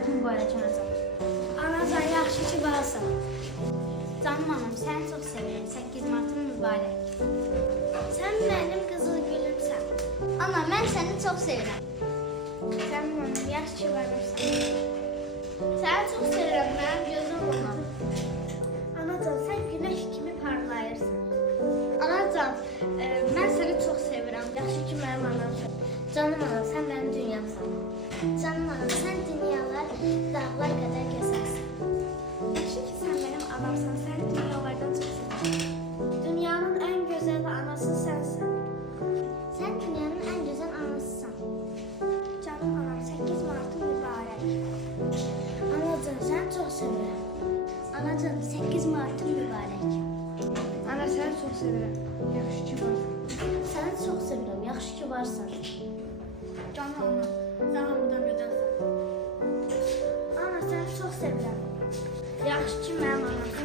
martım qoyacağam. Anacan, yaxşı ki varsan. Canım anam, səni çox sevirəm. 8 martın mübarək. Sən mənim qızıl gülümsən. Ana, mən səni çox sevirəm. Canım anam, yaxşı ki varsan. Səni çox sevirəm, mənim gözüm olan. Anacan, sən güneş kimi parlayırsan. Anacan, mən səni çox sevirəm. Yaxşı ki mənim anamsan. Canım anam, sən mənim dünyamsan. Canım anam, sən dünyalar dağlar qədər gözəlsən. Yaxşı ki sən mənim anamsan. Sən dünyalardan çox sevirəm. Dünyanın ən gözəl anası sənsən. Sən dünyanın ən gözəl anasısan. Canım anam, 8 Martın mübarək. Anacan, səni çox sevirəm. Anacan, 8 Martın mübarək. Ana, səni çox sevirəm. Yaxşı ki varsan. Səni çox sevirəm. Yaxşı ki varsan. Canım anam, sən hamıdan gözəlsən. Ana, səni çox sevirəm. Yaxşı ki mənim anamsan.